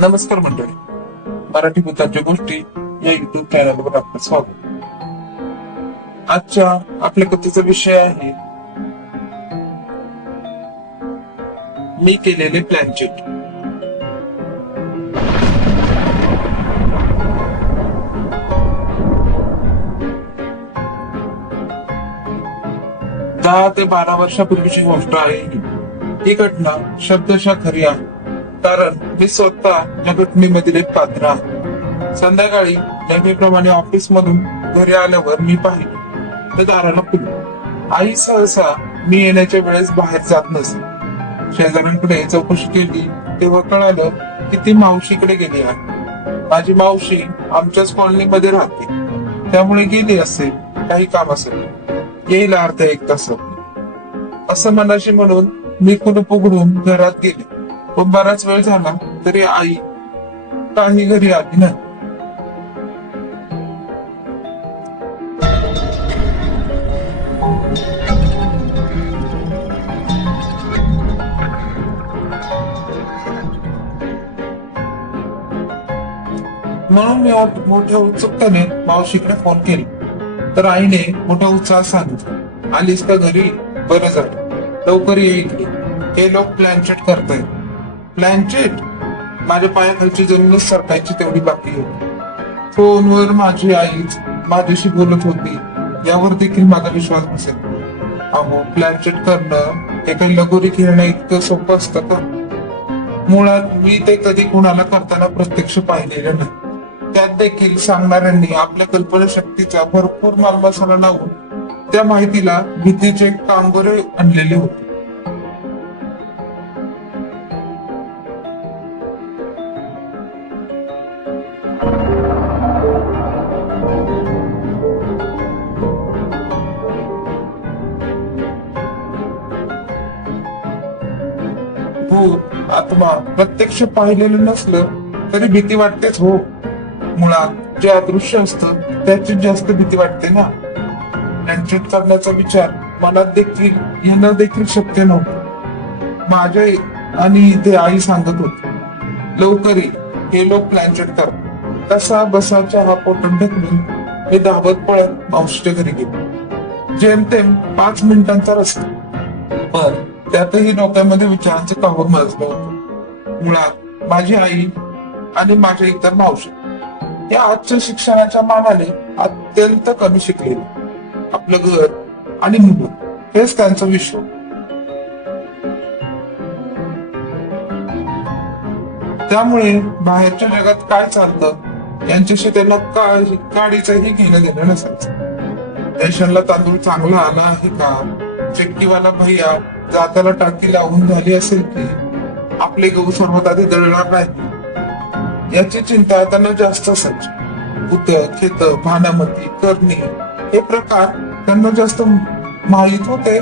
नमस्कार मंडळी. मराठी भूतांच्या गोष्टी या युट्यूब चॅनलवर आपलं स्वागत. आजच्या आपल्या कथेचा विषय आहे मी केलेले प्लॅन चीट. दहा ते 12 वर्षापूर्वीची गोष्ट आहे ही घटना शब्दशः खरी आहे, कारण मी स्वतः या घटनेमधील एक पात्र आहे. संध्याकाळी नेहमीप्रमाणे ऑफिस मधून घरी आल्यावर मी पाहिले तर दाराला फुले. आई सहसा मी येण्याच्या वेळेस बाहेर जात नसे. शेजाऱ्यांकडे चौकशी केली तेव्हा कळालं की ती मावशीकडे गेली आहे. माझी मावशी आमच्याच कॉलनीमध्ये राहते, त्यामुळे गेली असेल, काही काम असेल, येईल अर्धा एक तासात असं मनाशी म्हणून मी कुलूप उघडून घरात गेले. पण बराच वेळ झाला तरी आई काही घरी आली नाही. म्हणून मी मोठ्या उत्सुकतेने मावशीकडे फोन केला तर आईने मोठ्या उत्साहात सांगितलं, आलीस का घरी? बरं झालं, लवकर ये इकडे, हे लोक प्लॅनचेट करतायत. प्लॅनचेट? माझ्या पायाखालची जमीनच सरकायची तेवढी बाकी होती. फोनवर माझी आईच माझ्याशी बोलत होती यावर देखील माझा विश्वास बसेल. अहो, प्लॅनचेट करणं हे काही लगोरी खेळणं इतकं सोपं असतं का? मुळात मी ते कधी कुणाला करताना प्रत्यक्ष पाहिलेलं नाही. त्यात देखील सांगणाऱ्यांनी आपल्या कल्पनाशक्तीचा भरपूर मालमसाला लावून त्या माहितीला भीतीचे कांगोरे आणलेले होते. भूत आत्मा प्रत्यक्ष पाहिलेलं नसलं तरी भीती वाटतेच हो. मुळात जे अदृश्य असतं त्याची जास्त भीती वाटते ना. प्लॅनचेट करण्याचा विचार मनात देखील येणं देखील शक्य नव्हतं. माझ्या आणि ते आई सांगत होते, लवकर ये, हे लोक प्लॅनचेट करतात. तसा बसाच्या हा पोटून ढकलून मी धावत पळत मावशीच्या घरी गेलो. जेमतेम 5 मिनिटांचा रस्ता, पण त्यातही डोक्यामध्ये विचारांचं काहूर माजलं होतं. मुळात माझी आई आणि माझ्या इतर मावशी या आजच्या शिक्षणाच्या मानाने अत्यंत कमी शिकलेले. आपलं घर आणि मुलं हेच त्यांचं विश्व. त्यामुळे बाहेरच्या जगात काय चालतं यांच्याशी त्यांना काडीचंही घेणं देणं नसायचं. रेशनला तांदूळ चांगला आला आहे का, चिक्कीवाला भैया जाताला टाकी लावून झाली असेल की, आपले गहू सर्वात आधी दळणार नाही याची चिंता त्यांना जास्त असायची. भूत, खेत, भानामती, करणी हे प्रकार त्यांना जास्त माहित होते,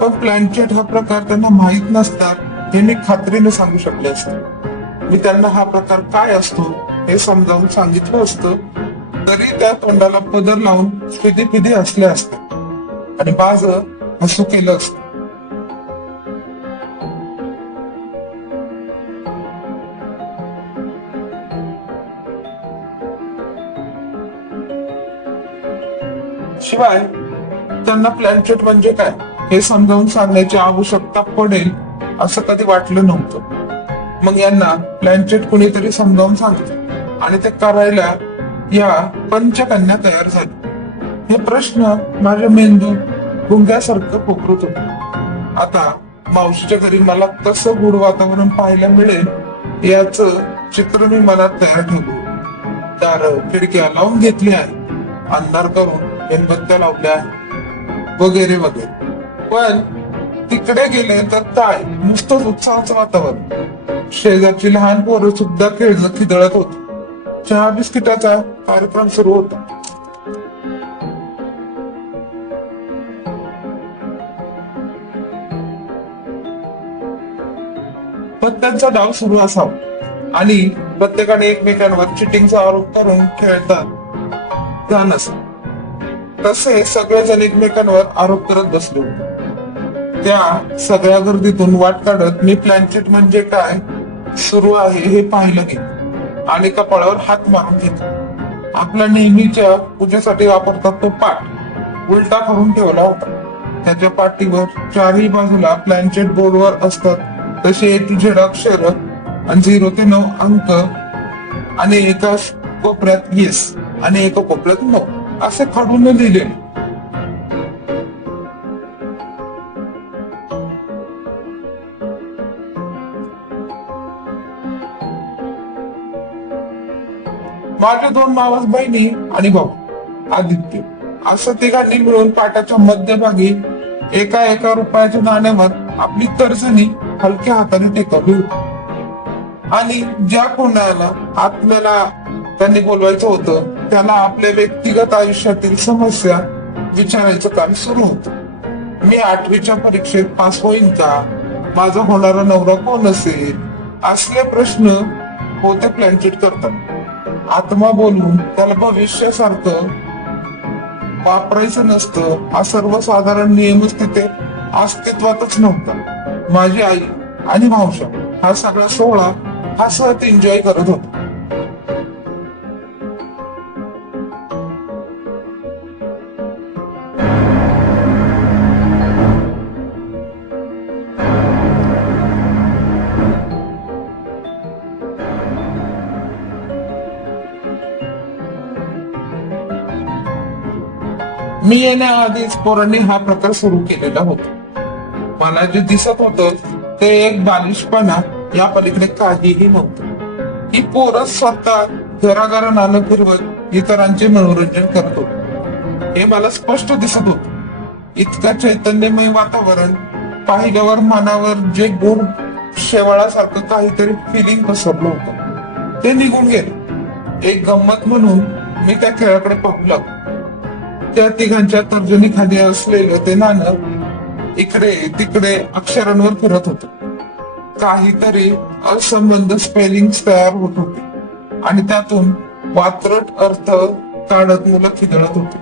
पण प्लॅनचेट हा प्रकार त्यांना माहित नसतात हे मी खात्रीने सांगू शकले असते. मी त्यांना हा प्रकार काय असतो हे समजावून सांगितलं असतं तरी त्या तोंडाला पदर लावून फिदी फिदी हसले असते आणि बाज हसू केलं असतं. शिवाय त्यांना प्लॅनचेट म्हणजे काय हे समजावून सांगण्याची आवश्यकता पडेल असं कधी वाटलं नव्हतं. मग यांना प्लॅनचेट कुणीतरी समजावून सांगितलं आणि ते करायला या पंचकन्या तयार झाल्या. हे प्रश्न माझ्या मेंदू गुंग्यासारखं पोखरत होते. आता मावशीच्या घरी मला कसं गूढ वातावरण पाहायला मिळेल याच चित्र मी मनात तयार ठेवलं. दार खिडक्या लावून घेतली आहे, अंधार करून मेणबत्त्या लावल्या वगैरे वगैरे. पण तिकडे गेले तर काय नुसतंच उत्साहाचं वातावरण. शेजारची लहान पोरं सुद्धा खेळणं खिदळत होती. चहा बिस्किटाचा कार्यक्रम सुरू होता. पत्त्यांचा डाव सुरू असावा आणि प्रत्येकाने एकमेकांवर चिटिंगचा आरोप करून खेळतात का नसे, तसे सगळेजण एकमेकांवर आरोप करत बसले होते. त्या सगळ्या गर्दीतून वाट काढत मी प्लॅनचेट म्हणजे काय सुरू आहे हे पाहिलं गेलं आणि कपाळावर हात मारून घेतला. आपला नेहमीच्या पूजेसाठी वापरतात तो पाट उलटा करून ठेवला होता. त्याच्या पाठीवर चारही बाजूला प्लॅनचेट बोर्डवर असतात तसे A to Z अक्षर आणि 0 ते 9 अंक आणि एका कोपऱ्यात येस आणि एका कोपऱ्यात नो असे खडून लिहिले. माझ्या 2 मावस बहिणी आणि भाऊ आदित्य असं तिघांनी मिळून पाटाच्या मध्यभागी एका एका रुपयाच्या नाण्यावर आपली तर्जनी हलक्या हाताने टेकवली होती. आणि ज्या कोणाला आपल्याला त्यांनी बोलवायचं होतं त्याला आपल्या व्यक्तिगत आयुष्यातील समस्या विचारायचं काम सुरू होतं. मी 8वीच्या परीक्षेत पास होईन का, माझा होणारा नवरा कोण असेल, असले प्रश्न होते प्लॅनचेट करतात. आत्मा बोलून त्याला भविष्यासारखं वापरायचं नसतं हा सर्वसाधारण नियमच तिथे अस्तित्वातच नव्हता. माझी आई आणि भावशा हा सगळा सोहळा हसत एन्जॉय करत होता. मी येण्याआधीच पोरांनी हा प्रकार सुरू केलेला होता. मला जे दिसत होतं ते एक बालिशपणा या पलीकडे काहीही नव्हतं. ही पोरं स्वतः घराघरा नाणं फिरवत इतरांचे मनोरंजन करत होते हे मला स्पष्ट दिसत होत. इतकं चैतन्यमय वातावरण पाहिल्यावर मनावर जे गुण शेवाळासारखं काहीतरी फिलिंग पसरलं होतं ते निघून गेलं. एक गंमत म्हणून मी त्या खेळाकडे पाहू लागलो. त्या तिघांच्या तर्जनीखाली असलेलं ते नाणं इकडे तिकडे अक्षरांवर फिरत होत. काहीतरी असंबंध स्पेलिंग तयार होत होते आणि त्यातून वात्रट अर्थ काढत मुलं खिदळत होती.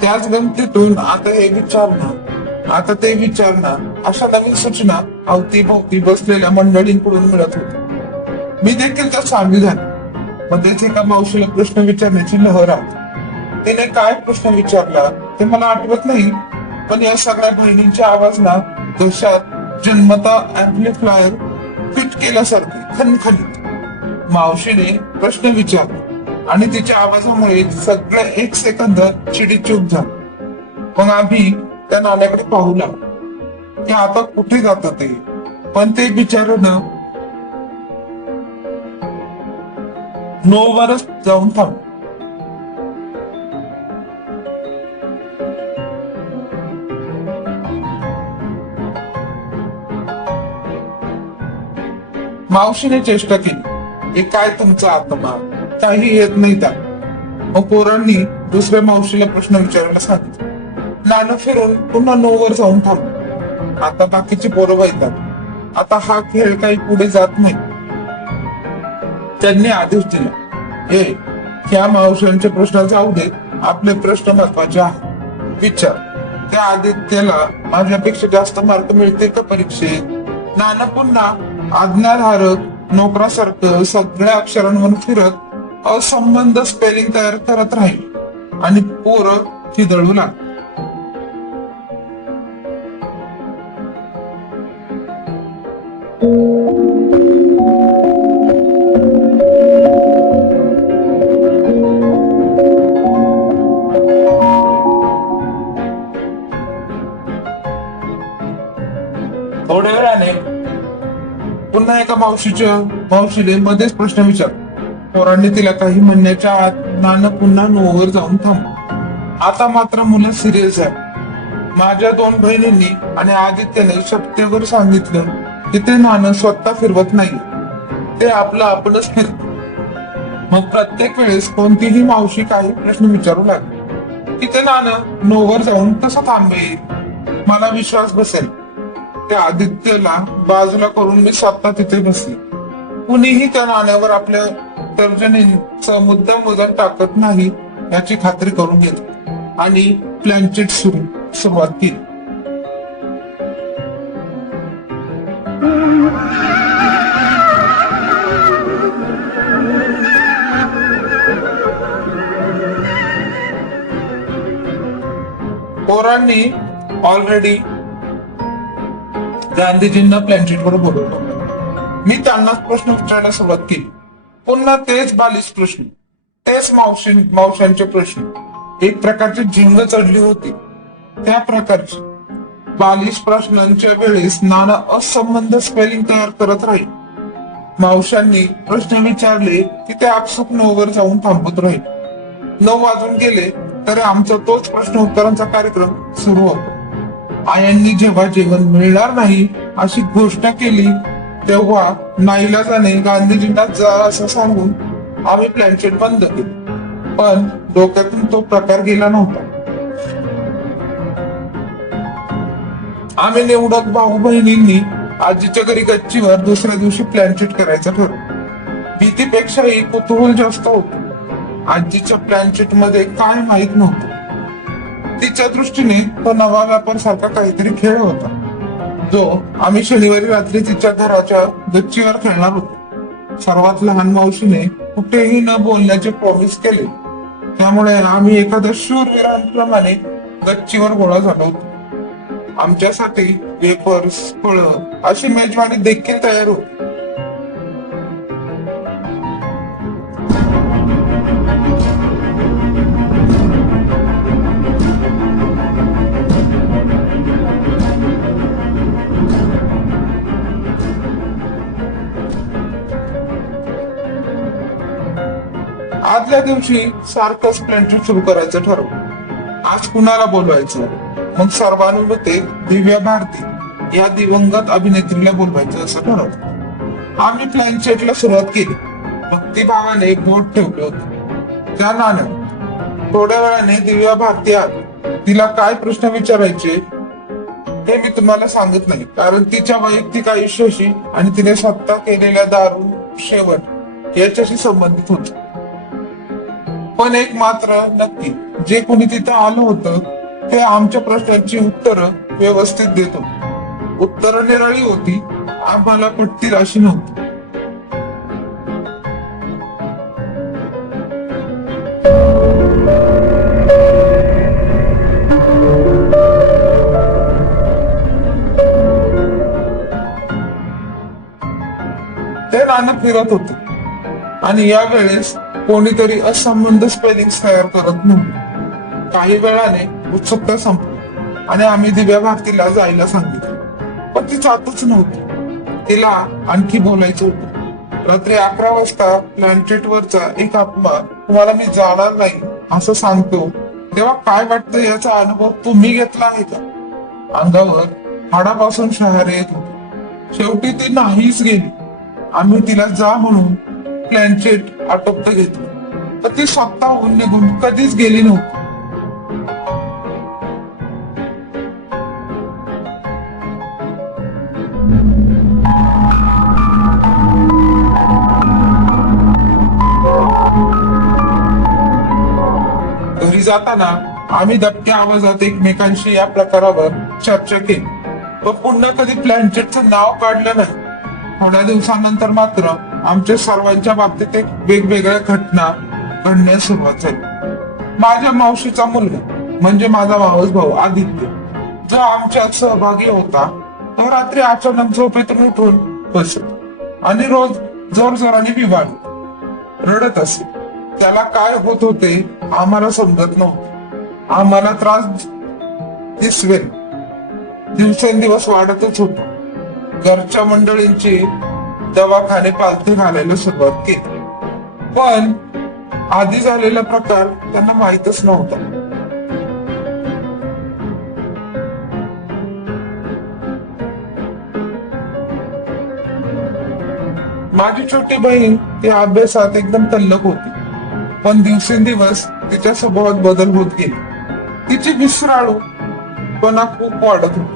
त्याच गमतीतून आता हे विचारणं आता ते विचारणं अशा नवीन सूचना अवतीभोवती बसलेल्या मंडळींकडून मिळत होत्या. मी देखील तर सामील झाले. मध्येच एका मावशीला प्रश्न विचारण्याची लहर आली. तिने काय प्रश्न विचारला ते मला आठवत नाही, पण या सगळ्या बहिणींच्या आवाजना घशात जन्मता अँप्लिफायर फिट केल्यासारखे खणखणीत. मावशीने प्रश्न विचारला आणि तिच्या आवाजामुळे सगळे 1 सेकंद चिडीचूप झाले. मग आम्ही त्या नाण्याकडे पाहू लागलो की आता कुठे जात ते, पण ते बिचारं नोवरच जाऊन थांब. मावशीने चेष्टा केली, हे काय तुमचा आत्मा, काही येत नाही त्या. मग पोरांनी दुसऱ्या मावशीला प्रश्न विचारायला सांगितलं. नाणं फिरून पुन्हा नोवर जाऊन थांबलं. आता बाकीची पोरं वैतात. आता हा खेळ काही पुढे जात नाही. त्यांनी आदेश दिला, हे ह्या मावशांचे प्रश्न जाऊ दे, आपले प्रश्न महत्वाचे आहेत, विचार. त्या आदित्यला माझ्यापेक्षा जास्त मार्क मिळतील का परीक्षेत? नाणं पुन्हा आज्ञाधारक नोकरासारखं सगळ्या अक्षरांवर फिरत असंबंध स्पेलिंग तयार करत राहील आणि पोरं चिदळू लागली. थोड्या वेळाने पुन्हा एका मावशीने मध्येच प्रश्न विचारला. पोरांनी तिला काही म्हणण्याच्या आत नाणं पुन्हा नोवर जाऊन थांबलं. आता मात्र मुलं सिरियस आहे. माझ्या 2 बहिणींनी आणि आदित्यने शक्तीवर सांगितलं की ते नाणं स्वतः फिरवत नाही, ते आपलं आपणच फिरत. मग प्रत्येक वेळेस कोणतीही मावशी काही प्रश्न विचारू लागली की ते नाणं नोवर जाऊन कसं थांबेल, मला विश्वास बसेल. त्या आदित्यला बाजूला करून मी स्वतः तिथे बसले. कुणीही त्या नाण्यावर आपल्या तर्जनीचा मुद्दाम वजन टाकत नाही याची खात्री करून घेतली आणि प्लॅनचेट सुरुवात केली. पोरांनी ऑलरेडी गांधीजींना प्लॅनचेटवर बोलवलं. मी त्यांनाच प्रश्न विचारायला सुरुवात केली. पुन्हा तेच बालिश प्रश्न, तेच मावशांचे प्रश्न. एक प्रकारची झिंग चढली होती. त्या प्रकारची बालिश प्रश्नांच्या वेळेस नाना असंबंध स्पेलिंग तयार करत राहील. मावशांनी प्रश्न विचारले की ते आपसुक 9 वर जाऊन थांबत राहील. 9 वाजून गेले तरी आमचा तोच प्रश्न उत्तरांचा कार्यक्रम सुरू होता. आयांनी जेव्हा जेवण मिळणार नाही अशी घोषणा केली तेव्हा नाईलाजाने गांधीजींना जा असं सांगून आम्ही प्लॅनचेट बंद केली. पण डोक्यातून तो प्रकार गेला नव्हता. आम्ही निवडक भाऊ बहिणींनी आजीच्या घरी गच्चीवर दुसऱ्या दिवशी प्लॅनचेट करायचं ठरवलं. भीतीपेक्षाही कुतूहल जास्त होतं. आजीच्या प्लॅनचेट मध्ये काय माहित नव्हतं. तिच्या दृष्टीने तो नवा व्यापार सारखा काहीतरी खेळ होता जो आम्ही शनिवारी रात्री तिच्या घराच्या गच्चीवर खेळणार होतो. सर्वात लहान मावशीने कुठेही न बोलण्याचे प्रॉमिस केले. त्यामुळे आम्ही एखाद्या शूरवीरांप्रमाणे गच्चीवर गोळा झालो होतो. आमच्यासाठी वेफर्स, फळं अशी मेजवानी देखील तयार होती. आदल्या दिवशी सारखंच प्लॅनचेट सुरू करायचं ठरवलं. आज कुणाला बोलवायचं? मग सर्वानुमते दिव्या भारती या दिवंगत अभिनेत्रीला बोलवायचं असं ठरवलं. आम्ही प्लॅनचेटला सुरुवात केली. भक्तिभावाने बोट ठेवले होते. त्या नाण्यात थोड्या वेळाने दिव्या भारती आली. तिला काय प्रश्न विचारायचे हे मी तुम्हाला सांगत नाही, कारण तिच्या वैयक्तिक आयुष्याशी आणि तिने स्वतः केलेल्या दारुण शेवट याच्याशी संबंधित होत. पण एक मात्र नक्की, जे कोणी तिथं आलं होतं ते आमच्या प्रश्नांची उत्तरं व्यवस्थित देत होते. उत्तरं निराळी होती, आम्हाला पटतील अशी नव्हती. ते नाणं फिरत होते आणि यावेळेस कोणीतरी असंबंध स्पेलिंग तयार करत नव्हते. काही वेळाने उत्सुकता संपली आणि आम्ही दिव्या भारतीला जायला सांगितलं. पण ती जातच नव्हती. तिला आणखी बोलायचं होतं. रात्री 11 वाजता प्लॅनचेट वरचा एक आत्मा तुम्हाला मी जाणार नाही असं सांगतो तेव्हा काय वाटतं याचा अनुभव तुम्ही घेतला आहे का? अंगावर हाडापासून शहारे येत होते. शेवटी ती नाहीच गेली. आम्ही तिला जा म्हणून प्लॅनचेट आटोपत घेतलं, तर ती स्वतःहून निघून कधीच गेली नव्हती. घरी जाताना आम्ही दबक्या आवाजात एकमेकांशी या प्रकारावर चर्चा केली, पण पुन्हा कधी प्लॅनचेटचं नाव काढलं नाही. थोड्या दिवसानंतर मात्र आमच्या सर्वांच्या बाबतीत एक वेगवेगळ्या घटना घडण्यास सुरुवात झाली. माझ्या मावशीचा मुलगा म्हणजे माझा मावस भाऊ आदित्य, जो आमच्यात सहभागी होता, तो रात्री अचानक झोपेतून उठून बसत आणि रोज जोरजोराने बिघाड रडत असे. त्याला काय होत होते आम्हाला समजत नव्हते. आम्हाला त्रास दिसवेल दिवसेंदिवस वाढतच होता. घरच्या मंडळींची दवाखाने पालथे घालायला सुरुवात केली, पण आधी झालेला प्रकार त्यांना माहीतच नव्हता. माझी छोटी बहीण ती अभ्यासात एकदम तल्लख होती, पण दिवसेंदिवस तिच्या स्वभावात बदल होत गेले. तिची विसराळूपणा खूप वाढत होती.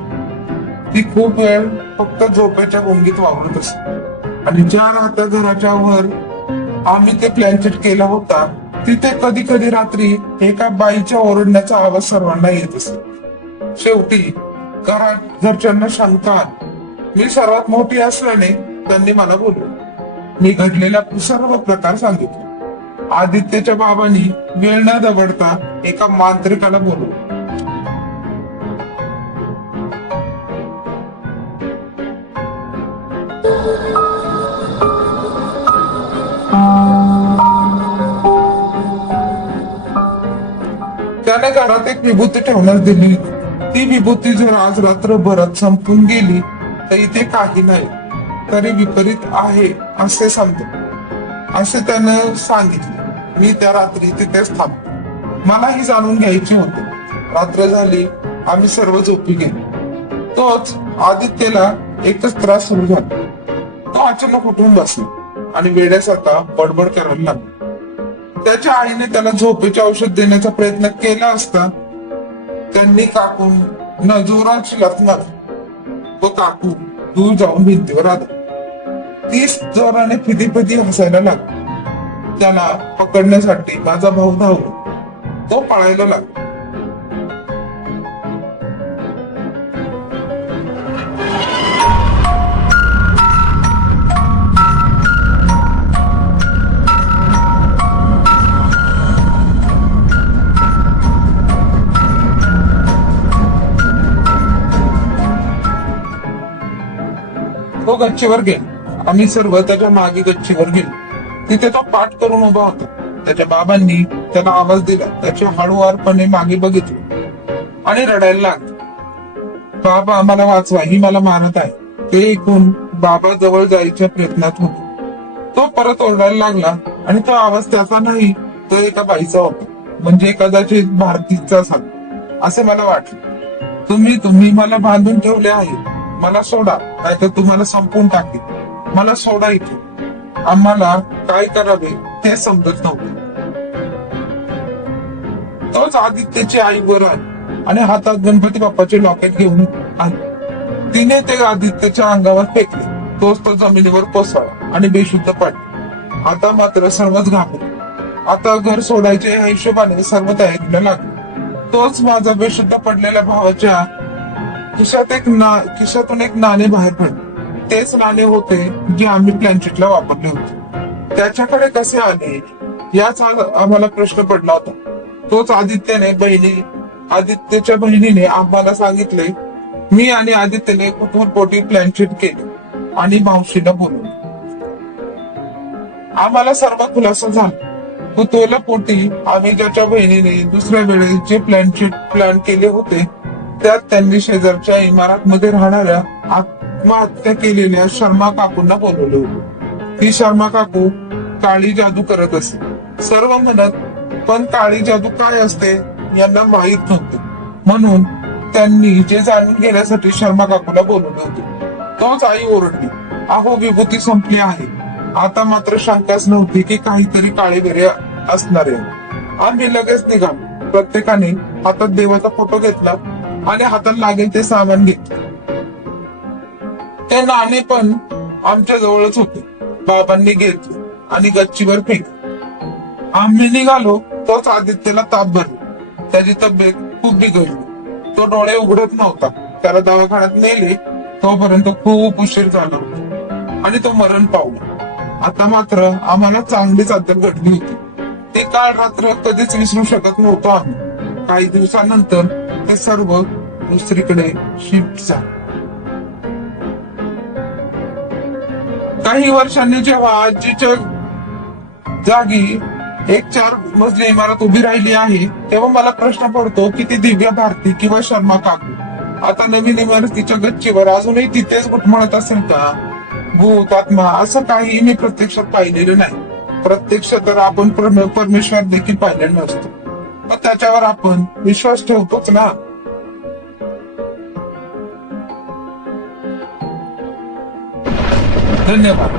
ती खूप वेळ फक्त झोपेच्या गुंगीत वावरत असते. आणि ज्या राहत्या घराच्या वर आम्ही ते प्लॅनचेट केला होता तिथे कधी कधी रात्री एका बाईच्या ओरडण्याचा आवाज सर्वांना येत असत. शेवटी घरच्यांना शंका आली. मी सर्वात मोठी असल्याने त्यांनी मला बोलवलं. मी घडलेला सर्व प्रकार सांगितले. आदित्यच्या बाबांनी वेळ न दवडता एका मांत्रिकाला बोलवलं. त्याने घरात एक विभूती ठेवण्यास दिली. ती विभूती जर आज रात्रभरात संपून गेली तर इथे काही नाही, तरी विपरीत आहे असे समजा, असे त्यानं सांगितले. मी त्या रात्री तिथेच थांबलो. मला ही जाणून घ्यायची होते. रात्र झाली, आम्ही सर्व झोपी गेलो. तोच आदित्यला एकच त्रास सुरू झाला. तो अचानक उठून बसला आणि वेड्यासारखा बडबड करायला लागला. त्याच्या आईने त्याला झोपेचे औषध देण्याचा प्रयत्न केला असता त्यांनी काकून जोराची लाथ मारली व काकू दूर जाऊन भिंतीवर आला. तीच जोराने फिदी हसायला लागली. त्याला पकडण्यासाठी माझा भाऊ धावला. तो पळायला लागला. तो गच्चीवर गेला. आम्ही सर्व त्याच्या मागे गच्चीवर गेलो. तिथे तो पाठ करून उभा होता. त्याच्या बाबांनी त्याला आवाज दिला. त्याचे हळूवारपणे मागे बघितले आणि रडायला लागले. बाबा आम्हाला वाचवा, ही मला मारत आहे. ते ऐकून बाबा जवळ जायच्या प्रयत्नात होते. तो परत ओरडायला लागला आणि तो आवाज त्याचा नाही, तो एका बाईचा होता. म्हणजे कदाचित भारतीचा असावा असे मला वाटले. तुम्ही मला बांधून ठेवले आहे. मला सोडा, नाहीतर तुम्हाला संपून टाकेल. मला सोडा इथे. आम्हाला काय करावे ते समजत नव्हते. तोच आदित्यची आई वर आली आणि हातात गणपती बाप्पाचे लॉकेट घेऊन आली. तिने ते आदित्यच्या अंगावर फेकले. तोच तो जमिनीवर कोसळला आणि बेशुद्ध पडला. आता मात्र सर्वच घाबरले. आता घर सोडायचे या हिशोबाने सर्व तयारीला लागले. तोच माझा बेशुद्ध पडलेल्या भावाच्या खिशातून एक नाणे बाहेर पडले. तेच नाणे होते जे आम्ही प्लॅनचेटला वापरले होते. त्याच्याकडे कसे आले याचा आम्हाला प्रश्न पडला होता. तोच आदित्यच्या बहिणीने आम्हाला सांगितले. मी आणि आदित्यने कुतूहलपोटी प्लॅनचेट केले आणि मावशीला बोलवले. आम्हाला सर्व खुलासा झाला. कुतूहलपोटी आम्ही ज्याच्या बहिणीने दुसऱ्या वेळेस जे प्लॅनचेट प्लॅन केले होते त्यात त्यांनी शेजारच्या इमारतमध्ये राहणाऱ्या आत्महत्या केलेल्या शर्मा काकूंना बोलवले होते. ती शर्मा काकू काळी जादू करत असे. सर्व म्हणत, पण काळी जादू काय असते यांना माहित नव्हते. म्हणून त्यांनी जे जाणून घेण्यासाठी शर्मा काकूला बोलवले होते. तोच आई ओरडली, अहो विभूती संपली आहे. आता मात्र शंकाच नव्हती की काहीतरी काळे बेरे असणार आहे. आम्ही लगेच निघालो. प्रत्येकाने हातात देवाचा फोटो घेतला आणि हातात लागेल ते सामान घेतले. ते नाणे पण आमच्या जवळच होते. बाबांनी घेतले आणि गच्चीवर फेकले. आम्ही निघालो. तोच आदित्यला ताप भरला. त्याची तब्येत खूप बिघडली. तो डोळे उघडत नव्हता. त्याला दवाखान्यात नेले तोपर्यंत खूप उशीर झाला होता आणि तो मरण पावला. आता मात्र आम्हाला चांगलीच अद्दल घडली होती. ते काळ रात्र कधीच विसरू शकत नव्हतो आम्ही. काही दिवसानंतर ते सर्व दुसरीकडे शिफ्ट झाले. काही वर्षांनी जेव्हा आजीच्या जागी एक 4 मजली इमारत उभी राहिली आहे तेव्हा मला प्रश्न पडतो की ती दिव्या भारती किंवा शर्मा काकू आता नवीन इमारतीच्या गच्चीवर अजूनही तिथेच घुटमळत असेल का? भूत आत्मा असं काही मी प्रत्यक्षात पाहिलेलं नाही. प्रत्यक्ष तर आपण परमेश्वर देखील पाहिलेलं नसतो, पण त्याच्यावर आपण विश्वास ठेवतोच ना. धन्यवाद.